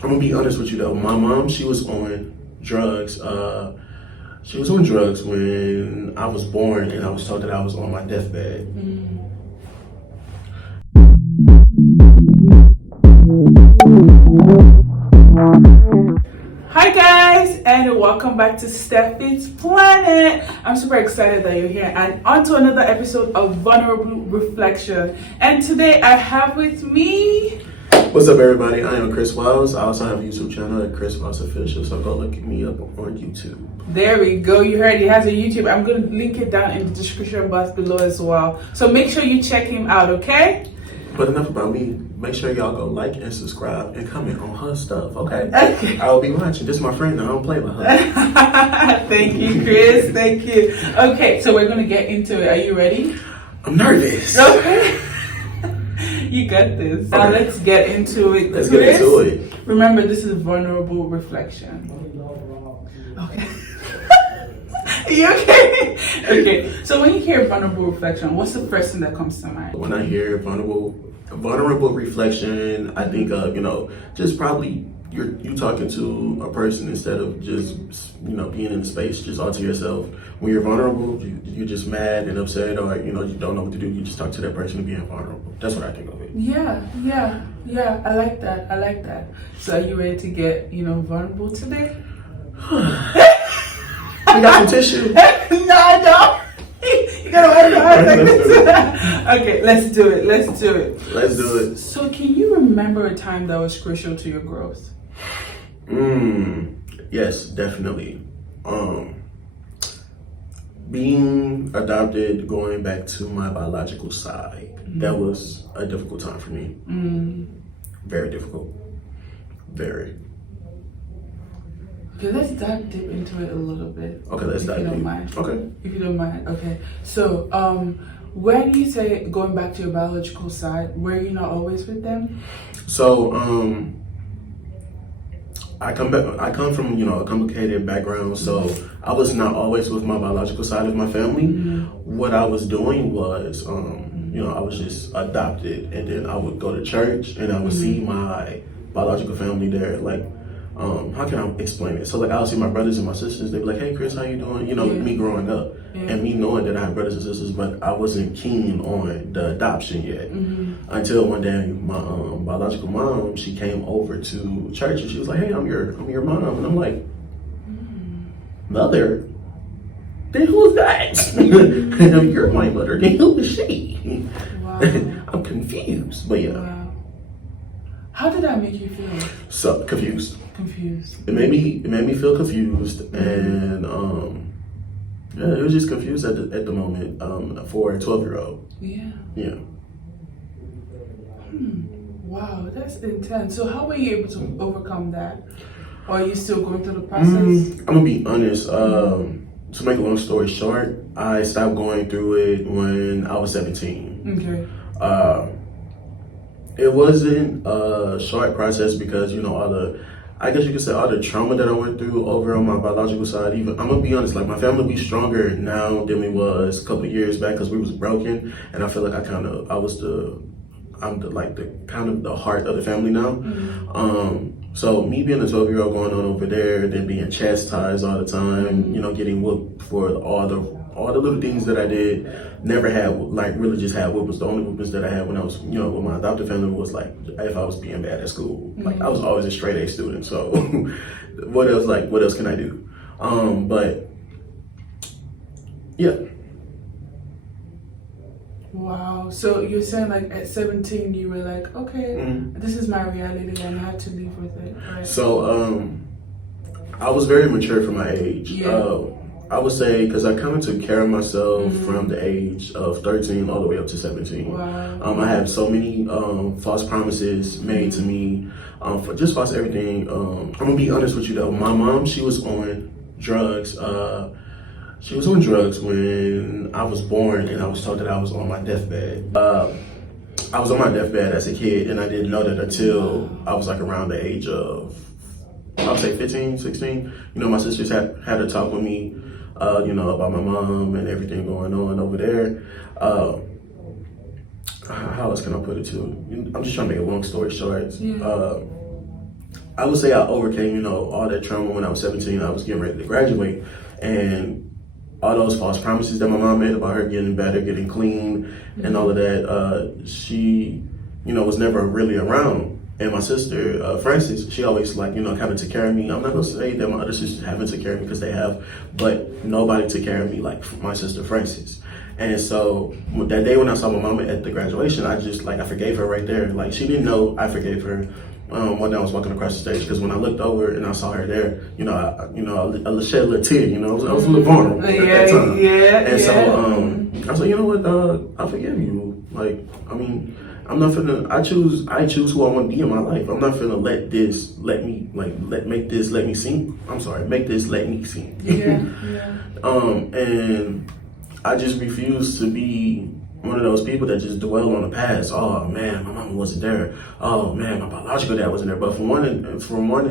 I'm gonna be honest with you though. My mom, she was on drugs. She was on drugs when I was born, and I was told that I was on my deathbed. Hi guys, and welcome back to Stephys Planet. I'm super excited that you're here and on to another episode of Vulnerable Reflection. And today I have with me... What's up, everybody? I am Chriswyldz. I also have a YouTube channel at Chriswyldz Official, so go look me up on YouTube. There we go. You heard he has a YouTube. I'm going to link it down in the description box below as well. So make sure you check him out, okay? But enough about me. Make sure y'all go like and subscribe and comment on her stuff, okay? Okay. I will be watching. This is my friend. I don't play with her. Thank you, Chris. Thank you. Okay, so we're going to get into it. Are you ready? I'm nervous. Okay. You got this. Now let's get into it. Let's get into it. Remember, this is vulnerable reflection. Okay. You okay? Okay. So when you hear vulnerable reflection, what's the first thing that comes to mind? When I hear vulnerable reflection, I think of, just probably you talking to a person instead of just, being in space just all to yourself. When you're vulnerable, you're just mad and upset, or, you don't know what to do. You just talk to that person and being vulnerable. That's what I think of it. Yeah. I like that. So are you ready to get, vulnerable today? You got some tissue? No, I don't. You gotta wipe your hands like this. Okay, let's do it. Let's do it. So can you remember a time that was crucial to your growth? Yes, definitely. Being adopted, going back to my biological side, that was a difficult time for me. Very difficult. Very. Okay, let's dive deep into it a little bit. Okay, let's dive deep. If you don't mind. Okay. If you don't mind. Okay. So, when you say going back to your biological side, were you not always with them? So, I come from, a complicated background, so I was not always with my biological side of my family. What I was doing was, I was just adopted, and then I would go to church, and I would see my biological family there, like, how can I explain it? So, like, I'll see my brothers and my sisters. They'd be like, "Hey, Chris, how you doing?" Me growing up, and me knowing that I had brothers and sisters, but I wasn't keen on the adoption yet. Until one day, my biological mom, she came over to church, and she was like, "Hey, I'm your mom," and I'm like, "Mother? Then who's that?" "You're my mother. Then who is she?" Wow. I'm confused, but yeah. Wow. How did that make you feel? So confused. Confused. It made me feel confused, and it was just confused at the moment for a 12-year-old. Yeah. Wow, that's intense. So how were you able to overcome that? Or are you still going through the process? I'm gonna be honest. To make a long story short, I stopped going through it when I was 17. Okay. It wasn't a short process because I guess you could say all the trauma that I went through over on my biological side. Even I'm gonna be honest, like my family be stronger now than we was a couple of years back because we was broken, and I feel like I'm the heart of the family now. So me being a 12-year-old going on over there, then being chastised all the time, getting whooped for all the little things that I did. Never had really just had whoopings. The only whoopings that I had when I was with my adopted family was like if I was being bad at school. Like I was always a straight A student. So what else can I do? But yeah. Wow. So you're saying like at 17 you were like, okay, this is my reality and I have to live with it, right? So I was very mature for my age. I would say because I kind of took care of myself from the age of 13 all the way up to 17. Wow. I had so many false promises made to me for just false everything. I'm gonna be honest with you though. My mom, she was on drugs. She was on drugs when I was born, and I was told that I was on my deathbed. I was on my deathbed as a kid, and I didn't know that until I was like around the age of, I would say 15, 16. My sisters had a talk with me, about my mom and everything going on over there. How else can I put it too? I'm just trying to make a long story short. I would say I overcame, you know, all that trauma when I was 17. I was getting ready to graduate, and all those false promises that my mom made about her getting better, getting clean, and all of that, she, you know, was never really around. And my sister, Frances, she always, like, you know, kind of took care of me. I'm not going to say that my other sisters haven't took care of me, because they have, but nobody took care of me like my sister, Frances. And so that day when I saw my mama at the graduation, I just, like, I forgave her right there. Like, she didn't know I forgave her. One day I was walking across the stage, because when I looked over and I saw her there, you know, I shed a little tear. You know, I was a little vulnerable at that time. So I was like, you know what, I forgive you. Like, I mean, I'm not finna. I choose who I want to be in my life. I'm not finna make this let me sink. I'm sorry, make this let me sink. And I just refuse to be one of those people that just dwell on the past. Oh man, my mama wasn't there. Oh man, my biological dad wasn't there. But from one and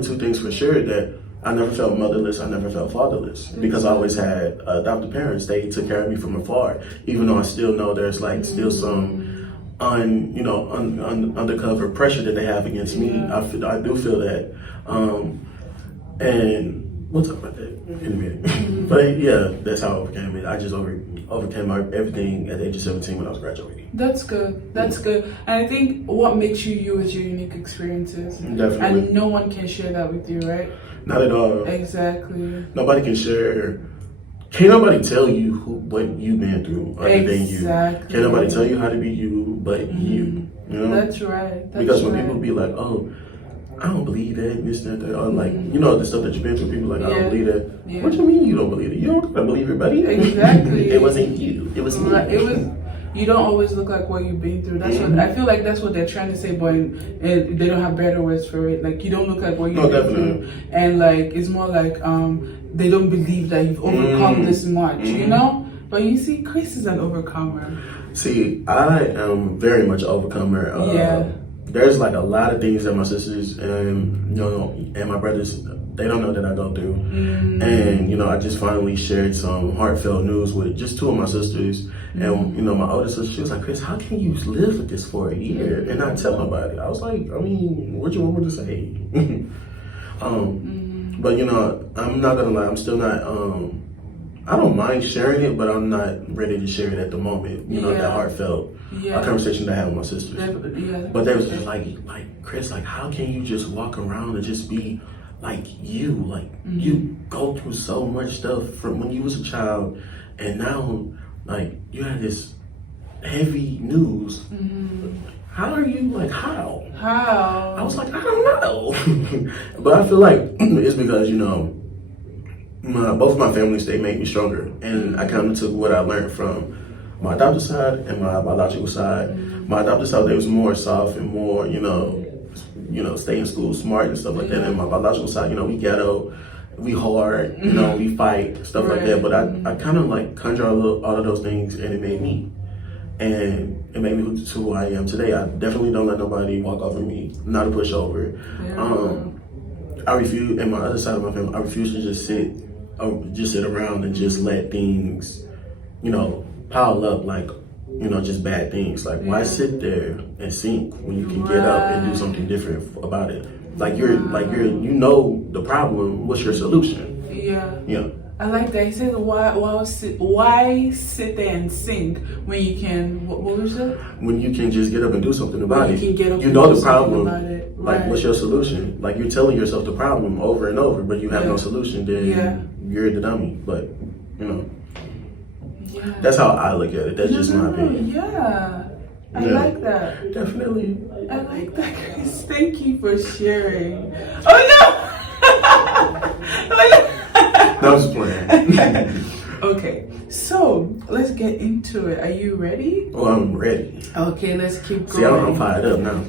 two things for sure, that I never felt motherless. I never felt fatherless, because I always had adopted parents. They took care of me from afar. Even though I still know there's like still some undercover pressure that they have against me. I do feel that. And we'll talk about that in a minute. But yeah, that's how I overcame it. I just overcame everything at the age of 17 when I was graduating. That's good. That's good. And I think what makes you you is your unique experiences. Definitely. And no one can share that with you, right? Not at all. Exactly. Nobody can share. Can't nobody tell you what you've been through other than you. Can't nobody tell you how to be you but you. You know? That's right. Because when people be like, oh, I don't believe that, this, that, or like, you know, the stuff that you've been through, people like, I don't believe that. Yeah. What you mean you don't believe it? You don't gotta believe it, buddy. Exactly. It wasn't you. It was me. It was. You don't always look like what you've been through. That's what I feel like. That's what they're trying to say, but they don't have better words for it. Like, you don't look like what you've been through, and like it's more like they don't believe that you've overcome this much, you know. But you see, Chris is an overcomer. See, I am very much an overcomer. There's like a lot of things that my sisters and and my brothers, they don't know that I go through. And I just finally shared some heartfelt news with just two of my sisters. And my older sister, she was like, Chris, how can you live with this for a year and not tell nobody? I was like, I mean, what you want me to say? But I'm not gonna lie, I'm still not I don't mind sharing it, but I'm not ready to share it at the moment. That heartfelt conversation that I had with my sisters. But they was just like Chris, like, how can you just walk around and just be like you? Like, you go through so much stuff from when you was a child, and now, like, you had this heavy news. How are you, like, how? I was like, I don't know. But I feel like it's because, both of my families, they make me stronger. And I kind of took what I learned from my adopted side and my biological side. My adopted side, they was more soft and more, stay in school smart and stuff like that. And my biological side, we ghetto, we hard, we fight, stuff like that. But I kind of like conjure all of those things, and it made me. And it made me to who I am today. I definitely don't let nobody walk over me, not a pushover. I refuse, and my other side of my family, I refuse to just sit around and just let things, pile up like, just bad things. Like, why sit there and sink when you can get up and do something different about it? Like you know the problem. What's your solution? Yeah. I like that. He said, why sit there and sink when you can, what was it? When you can just get up and do something about it. You can get up and do the problem. About it. Like, what's your solution? Like, you're telling yourself the problem over and over, but you have no solution, then you're the dummy. But, that's how I look at it. That's just my opinion. I like that. Definitely. I like that, Chris. Thank you for sharing. Oh, no! That was playing. Okay, so let's get into it. Are you ready? Oh, I'm ready. Okay, let's keep going. See, I'm fired up now.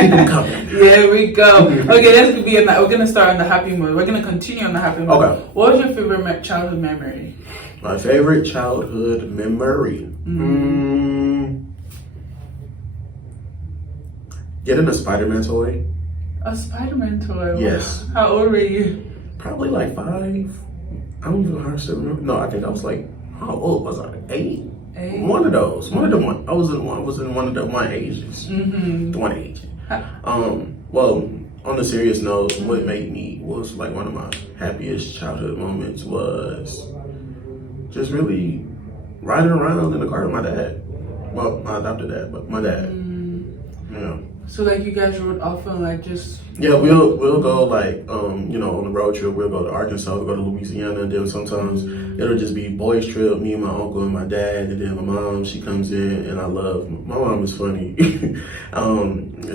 Keep them coming. Here we go. Okay, we're gonna start on the happy mood. We're gonna continue on the happy mood. Okay. What was your favorite childhood memory? My favorite childhood memory. Getting a Spider-Man toy. A Spider-Man toy? Yes. How old were you? Probably like 5. I don't even remember. No, I think I was like, how old was I? 8? One of those. I was in one of the one ages. The one age. Well, on a serious note, what was like one of my happiest childhood moments was just really riding around in the car with my dad. Well, my adopted dad, but my dad. Yeah. So like you guys rode often, like just Yeah, we'll go like on the road trip. We'll go to Arkansas, we'll go to Louisiana, and then sometimes it'll just be boys trip. Me and my uncle and my dad, and then my mom. She comes in, and my mom is funny.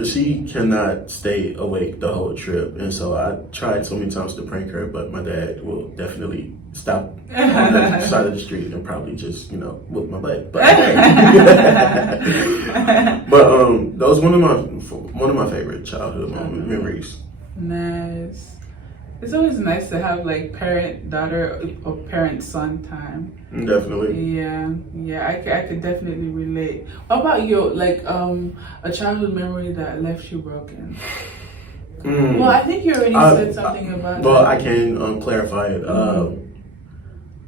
She cannot stay awake the whole trip, and so I tried so many times to prank her, but my dad will definitely stop on the side of the street and probably just whoop my butt. But that was one of my favorite childhood memories. Nice. It's always nice to have like parent-daughter or parent-son time. Definitely. Yeah, I could definitely relate. What about you? Like a childhood memory that left you broken? Well, I think you already said something about Well, that. I can clarify it.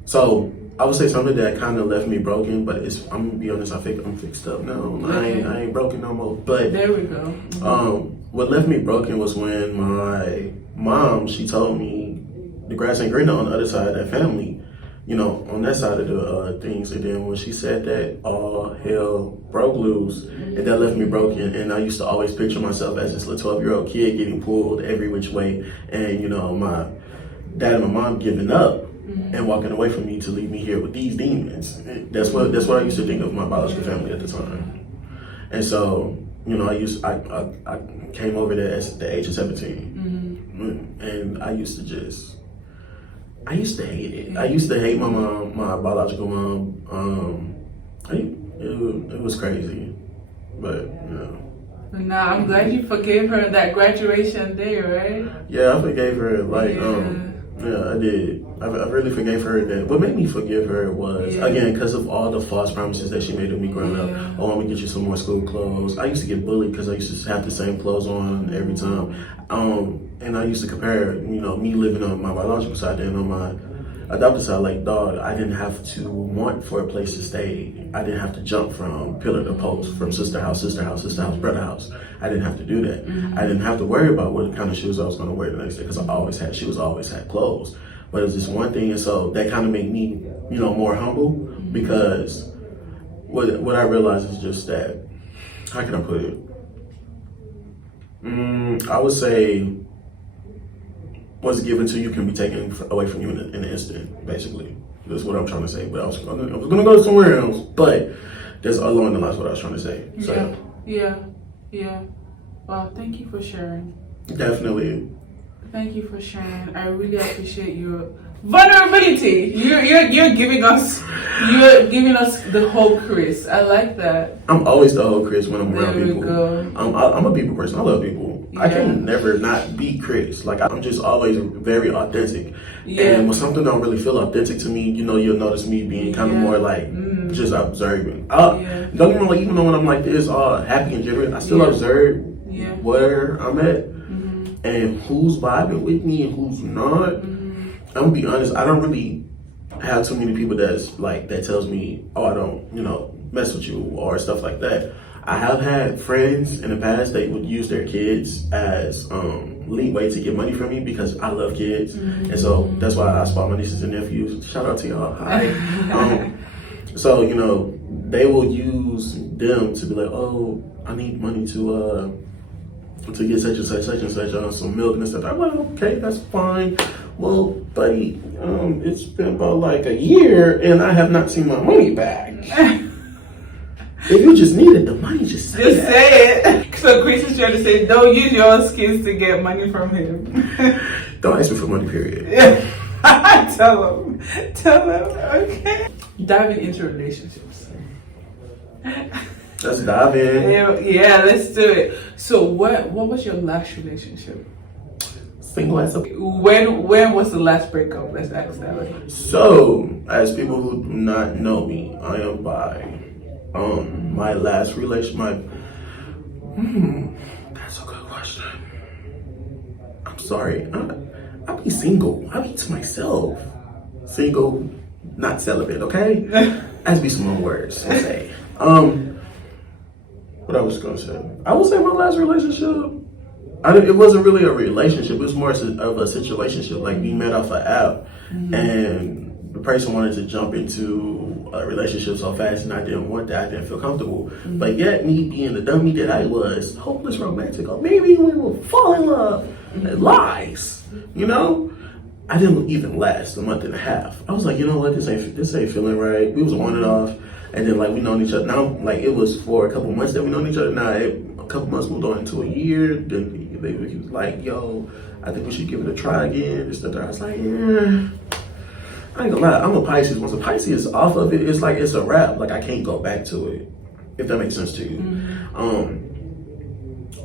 So I would say something that kind of left me broken, but I'm gonna be honest, I think I'm fixed up now. Okay. I ain't broken no more. But There we go. what left me broken was when my mom, she told me the grass ain't greener on the other side of that family, on that side of the things. And then when she said that, all hell broke loose, and that left me broken. And I used to always picture myself as this little 12-year-old kid getting pulled every which way, and my dad and my mom giving up and walking away from me to leave me here with these demons. That's what I used to think of my biological family at the time. And so, I came over there at the age of 17, and I used to hate it. I used to hate my mom, my biological mom. It was crazy, but Nah, I'm glad you forgave her that graduation day, right? Yeah, I forgave her. Yeah, I did. I really forgave her. That what made me forgive her was again because of all the false promises that she made to me growing up. Oh, I'm gonna get you some more school clothes. I used to get bullied because I used to have the same clothes on every time. And I used to compare, me living on my biological side and on my adopted side. Like, dog, I didn't have to want for a place to stay. I didn't have to jump from pillar to post, from sister house, brother house. I didn't have to do that. I didn't have to worry about what kind of shoes I was going to wear the next day because she always had clothes. But it was just one thing, and so that kind of made me, more humble because what I realized is just that, how can I put it? I would say what's given to you can be taken away from you in an instant, basically. That's what I'm trying to say, but I was going to go somewhere else, but that's along the lines of what I was trying to say. So, Yeah. Well, thank you for sharing. Definitely. Thank you for sharing. I really appreciate your vulnerability. You're giving us the whole Chris. I like that. I'm always the whole Chris when I'm around There we people. go. I'm a people person. I love people. I Yeah. can never not be Chris. Like, I'm just always very authentic. Yeah. And when something don't really feel authentic to me, you'll notice me being kind of more like just observing. Don't get me wrong, even though when I'm like this, all happy and generous, I still observe where I'm at and who's vibing with me and who's not. I'm gonna be honest, I don't really have too many people that tells me, oh, I don't, mess with you or stuff like that. I have had friends in the past that would use their kids as leeway to get money from me because I love kids. And so that's why I spot my nieces and nephews. Shout out to y'all. Hi. So, they will use them to be like, oh, I need money to get such and such some milk and stuff. I'm like, okay, that's fine. Well, buddy, it's been about like a year and I have not seen my money back. If you just needed the money, just say it. So Chris is trying to say, don't use your own skills to get money from him. Don't ask me for money, period. Tell him. Okay. Diving into relationships. Let's dive in. Yeah, let's do it. So what was your last relationship? Single as a... When was the last breakup? Let's ask that way. So, as people who do not know me, I am bi. My last relationship, that's a good question. I'm sorry. I be single. I be to myself. Single, not celibate, okay? As be some more words to say. What I was gonna say. I would say my last relationship, it wasn't really a relationship. It was more of a situationship. Like we met off an app, and the person wanted to jump into a relationship so fast, and I didn't want that. I didn't feel comfortable. But yet, me being the dummy that I was, hopeless romantic, or maybe we will fall in love. Lies, you know. I didn't even last a month and a half. I was like, you know what, this ain't feeling right. We was on and off, and then like we known each other. Now, like it was for a couple months that we known each other. Now a couple months moved on into a year. Then he was like, yo, I think we should give it a try again. This, that, that. I was like, yeah. I ain't gonna lie, I'm a Pisces. Once a Pisces is off of it, it's like it's a wrap. Like I can't go back to it, if that makes sense to you.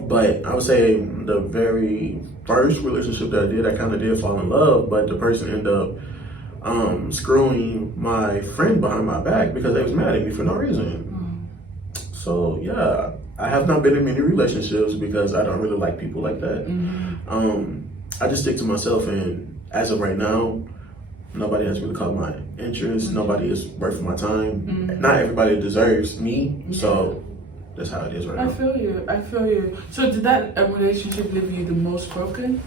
But I would say the very first relationship that I did, I kind of did fall in love, but the person ended up screwing my friend behind my back because they was mad at me for no reason. So yeah, I have not been in many relationships because I don't really like people like that. I just stick to myself, and as of right now, nobody has really caught my interest. Nobody is worth my time. Not everybody deserves me, so that's how it is right now. I feel you. So did that relationship leave you the most broken?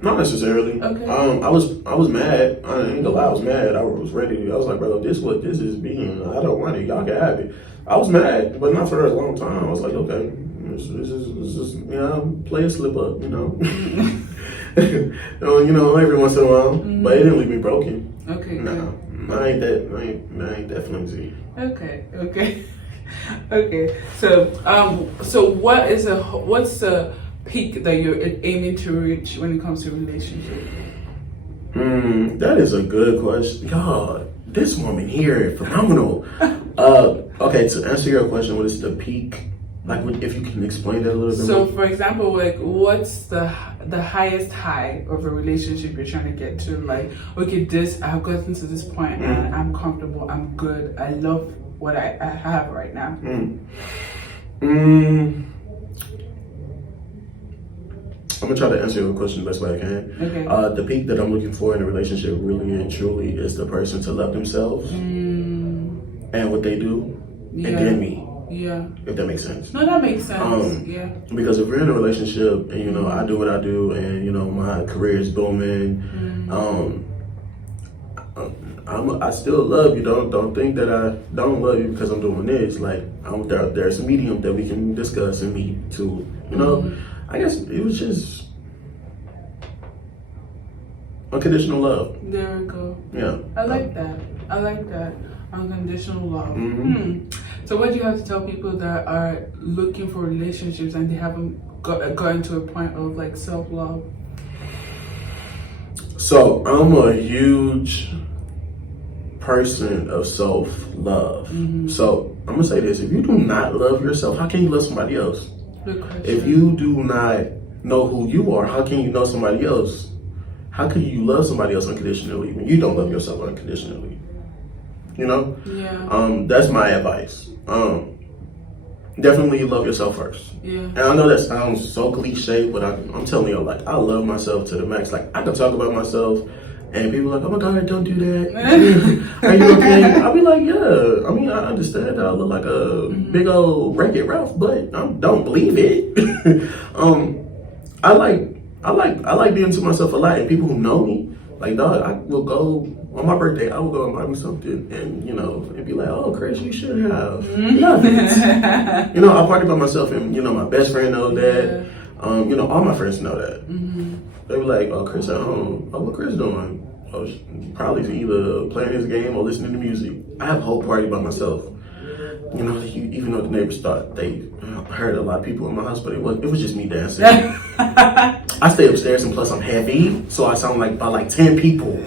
Not necessarily. Okay. I was mad. I ain't gonna lie, I was mad. I was ready. I was like, bro, this is being. I don't want it. Y'all can have it. I was mad, but not for a long time. I was like, okay, this is you know, play a slip up, you know. You know, every once in a while. But it didn't leave me broken. Okay. No, I ain't that flimsy. Okay. Okay. So what's the peak that you're aiming to reach when it comes to relationship? That is a good question. God, this woman here is phenomenal. Okay, to answer your question, what is the peak? Like, if you can explain that a little bit So, more. for example, like, what's the highest high of a relationship you're trying to get to? Like, okay, I've gotten to this point and I'm comfortable, I'm good, I love what I have right now. I'm gonna try to answer your question the best way I can. Okay. The peak that I'm looking for in a relationship, really and truly, is the person to love themselves and what they do, and then me. Yeah. If that makes sense. No, that makes sense. Yeah. Because if we're in a relationship and, you know, I do what I do and, you know, my career is booming, I still love you. Don't think that I don't love you because I'm doing this. Like, there's a medium that we can discuss and meet too. You know, I guess it was just unconditional love. There we go. Yeah. I like that. Unconditional love. So what do you have to tell people that are looking for relationships and they haven't gotten to a point of like self-love? So I'm a huge person of self-love. So I'm gonna say this: if you do not love yourself, how can you love somebody else? Good question. If you do not know who you are, how can you know somebody else? How can you love somebody else unconditionally when you don't love yourself unconditionally? You know? Yeah. That's my advice. Definitely love yourself first. Yeah. And I know that sounds so cliche, but I'm telling you, like, I love myself to the max. Like, I can talk about myself and people are like, oh my God, don't do that. Are you okay? I'll be like, yeah. I mean, I understand that I look like a big old Wreck-It Ralph, but I don't believe it. I like being to myself a lot, and people who know me, like, dog, I will go on my birthday, I will go and buy me something and, you know, and be like, oh, Chris, you should have. Love it. You know, I party by myself, and, you know, my best friend knows that. You know, all my friends know that. They be like, oh, Chris at home. Oh, what Chris doing? Oh, probably either playing his game or listening to music. I have a whole party by myself. You know, even though the neighbors thought they heard a lot of people in my house, but it was just me dancing. I stay upstairs, and plus I'm heavy, so I sound like about 10 people.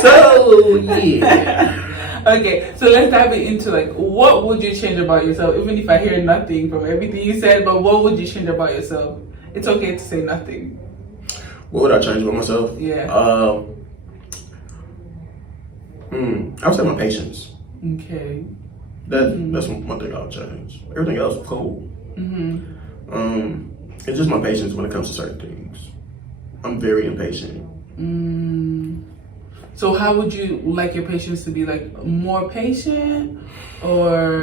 So yeah. Okay, so let's dive into like, what would you change about yourself? Even if I hear nothing from everything you said, but what would you change about yourself? It's okay to say nothing. What would I change about myself? Yeah. I would say my patience. Okay. That's one thing I'll change. Everything else is cool. It's just my patience when it comes to certain things. I'm very impatient. So how would you like your patience to be? Like more patient, or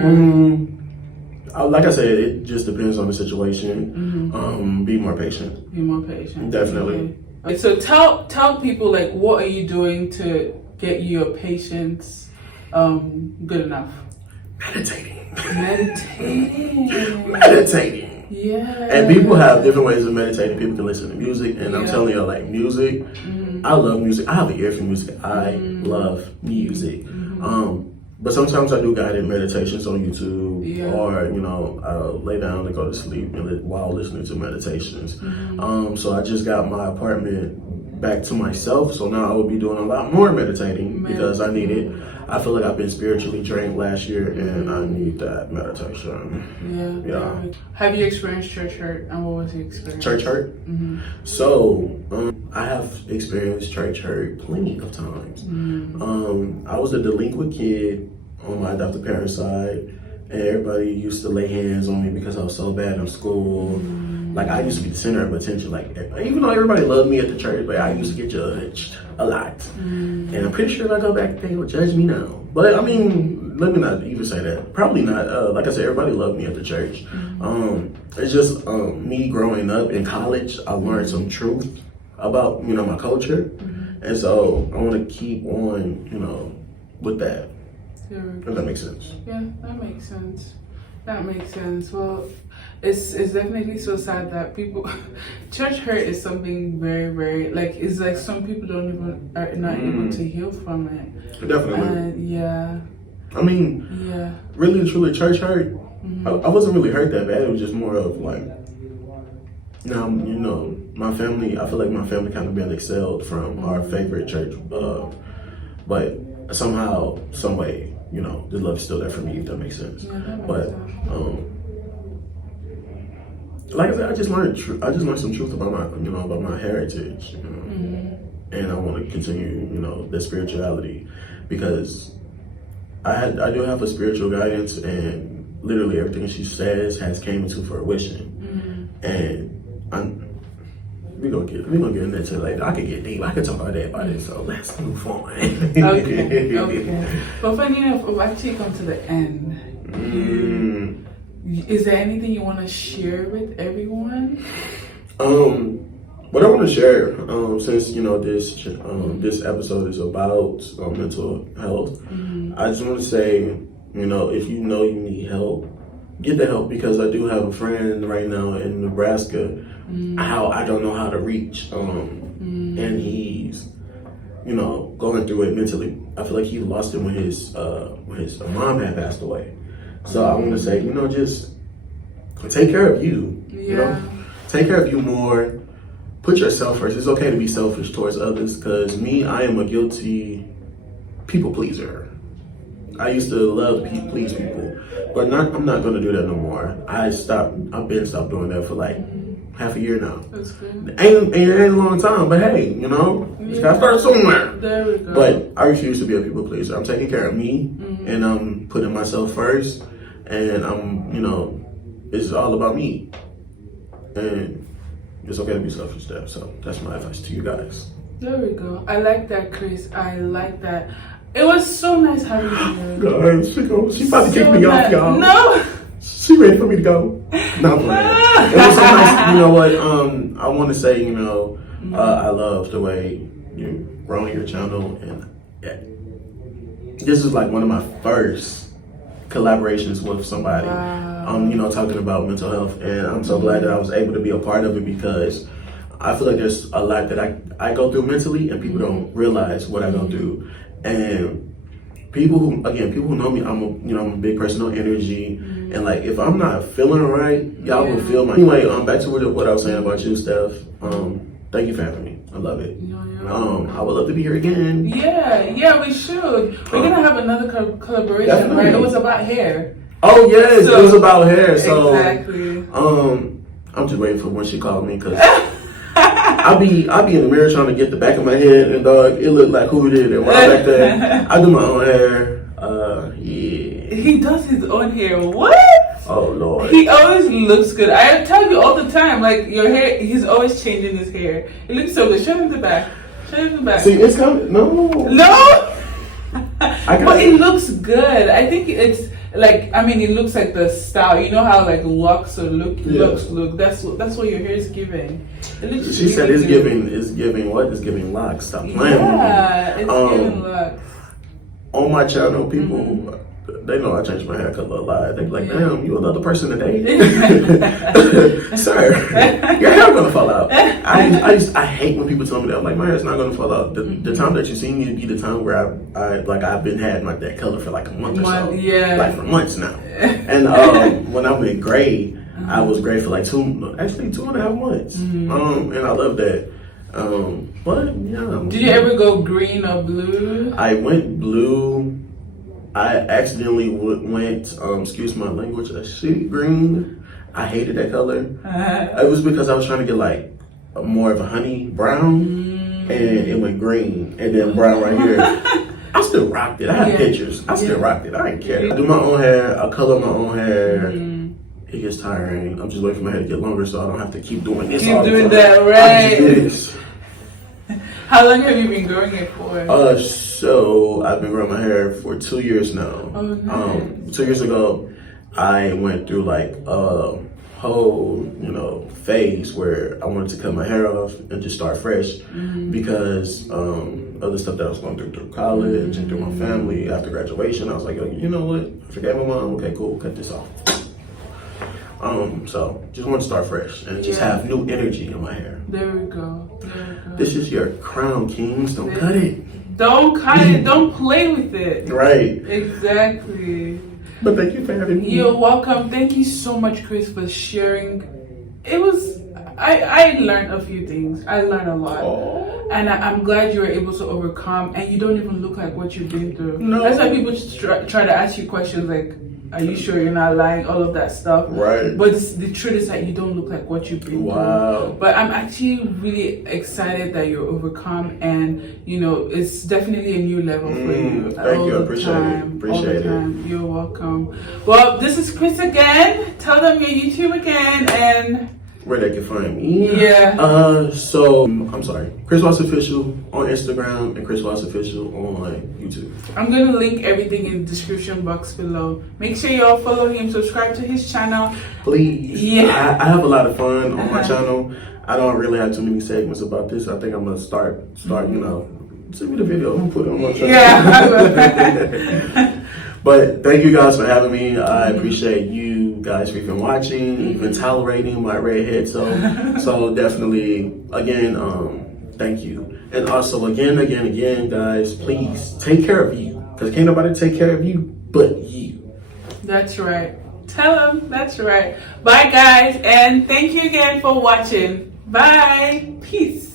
Like I said, it just depends on the situation. Be more patient. Be more patient. Definitely. Okay. So tell people, like, what are you doing to get your patience good enough? Meditating. Meditating. Yeah. And people have different ways of meditating. People can listen to music, and I'm telling you, like, music. I love music. I have an ear for music. I love music. But sometimes I do guided meditations on YouTube, or I'll lay down and go to sleep while listening to meditations. So I just got my apartment back to myself, so now I will be doing a lot more meditating because I need it. I feel like I've been spiritually drained last year, and I need that meditation. Yeah. Have you experienced church hurt, and what was the experience? Church hurt? So I have experienced church hurt plenty of times. I was a delinquent kid on my adopted parents' side, and everybody used to lay hands on me because I was so bad in school. Like, I used to be the center of attention. Like, even though everybody loved me at the church, but I used to get judged a lot. And I'm pretty sure if I go back, they will judge me now. But I mean, let me not even say that. Probably not. Like I said, everybody loved me at the church. It's just me growing up in college, I learned some truth about, my culture. And so I want to keep on, with that. If that makes sense. Yeah, that makes sense. That makes sense. Well, it's definitely so sad that people church hurt is something very, very, like, it's like some people are not able to heal from it. Definitely. I mean, yeah. Really and truly, church hurt. I wasn't really hurt that bad. It was just more of like, my family. I feel like my family kind of been expelled from our favorite church, but somehow, some way, the love is still there for me. If that makes sense. But like I said, I just learned some truth about my heritage, and I want to continue, the spirituality, because I do have a spiritual guidance, and literally everything she says has came into fruition, and we're gonna get into it later. I could get deep. I could talk all day about it. So let's move on. Okay. But funny enough, we've actually come to the end. Is there anything you want to share with everyone? What I want to share, since this episode is about mental health, I just want to say, if you need help, get the help, because I do have a friend right now in Nebraska. How I don't know how to reach, and he's going through it mentally. I feel like he lost it when his mom had passed away. So I want to say, just take care of you. Take care of you more. Put yourself first. It's okay to be selfish towards others, because I am a guilty people pleaser. I used to love to please people, but I'm not going to do that no more. I've been stopped doing that for like half a year now. That's good. Ain't a long time, but hey, just gotta start somewhere. There we go. But I refuse to be a people pleaser. I'm taking care of me, and I'm putting myself first, and it's all about me. And it's okay to be selfish there. So that's my advice to you guys. There we go. I like that, Chris. I like that. It was so nice having you here. God, she about to kick me off, y'all. No. She ready for me to go. No, it was so nice. You know what? I want to say, I love the way you're growing your channel, and this is like one of my first collaborations with somebody. Wow. Talking about mental health, and I'm so glad that I was able to be a part of it, because I feel like there's a lot that I go through mentally, and people don't realize what I go through. And people who know me, I'm a big personal energy, and like if I'm not feeling right, y'all will feel my. Anyway, back to what I was saying about you, Steph. Thank you for having me. I love it. I would love to be here again. Yeah, we should. We're gonna have another collaboration, definitely. Right? It was about hair. Oh yes, it was about hair. So exactly. I'm just waiting for when she called me, because I be in the mirror trying to get the back of my head, and dog, it looked like who did it. When I'm back there, I do my own hair. Yeah. He does his own hair. What? Oh Lord. He always looks good. I tell you all the time, like your hair. He's always changing his hair. It looks so good. Show him the back. See, it's coming. No. But it looks good. I think it's like, I mean, it looks like the style. You know how like locks or look. That's what your hair is giving. It looks She said it's giving what? It's giving locks. Stop playing with me. Yeah, it's giving locks. On my channel, people, they know I changed my hair color a lot. They be like, damn, you another person today? Sir, your hair gonna fall out. I hate when people tell me that. I'm like, my hair's not gonna fall out. The time that you see me be the time where I've been had like that color for like a month or so. Yeah. Like for months now. And when I went gray, I was gray for like 2.5 months. And I love that. But yeah. Did you ever go green or blue? I went blue. I accidentally went, excuse my language, a shitty green. I hated that color. It was because I was trying to get like more of a honey brown, and it went green, and then brown right here. I still rocked it. I had pictures. I still rocked it. I didn't care. I do my own hair. I color my own hair. It gets tiring. I'm just waiting for my hair to get longer so I don't have to keep doing this. Keep all doing the time. that, right? I just do this. How long have you been growing it for? So I've been growing my hair for 2 years now. Oh, nice. 2 years ago, I went through like a whole, phase where I wanted to cut my hair off and just start fresh because of the stuff that I was going through college and through my family after graduation. I was like, you know what? I forgave my mom. Okay, cool. Cut this off. So just want to start fresh and just have new energy in my hair. There we go. This is your crown, kings. Don't cut it. Don't cut it. Don't play with it. Right. Exactly. But thank you for having me. You're welcome. Thank you so much, Chris, for sharing. I learned a few things. I learned a lot. Oh. And I'm glad you were able to overcome, and you don't even look like what you've been through. No. That's why people try to ask you questions like, are you sure you're not lying? All of that stuff. Right. But the truth is that you don't look like what you've been through. But I'm actually really excited that you're overcome, and it's definitely a new level for you. Thank you. I appreciate it. You're welcome. Well, this is Chris again. Tell them your YouTube again and where they can find me. Yeah. So I'm sorry. Chriswyldz Official on Instagram and Chriswyldz Official on YouTube. I'm gonna link everything in the description box below. Make sure y'all follow him, subscribe to his channel. Please. Yeah. I have a lot of fun on my channel. I don't really have too many segments about this. I think I'm gonna start, send me the video. I'm gonna put it on my channel. Yeah. But thank you guys for having me. I appreciate you guys for even watching, even tolerating my redhead. So definitely, again, thank you. And also, again, guys, please take care of you, because can't nobody take care of you but you. That's right. Tell them. That's right. Bye, guys, and thank you again for watching. Bye. Peace.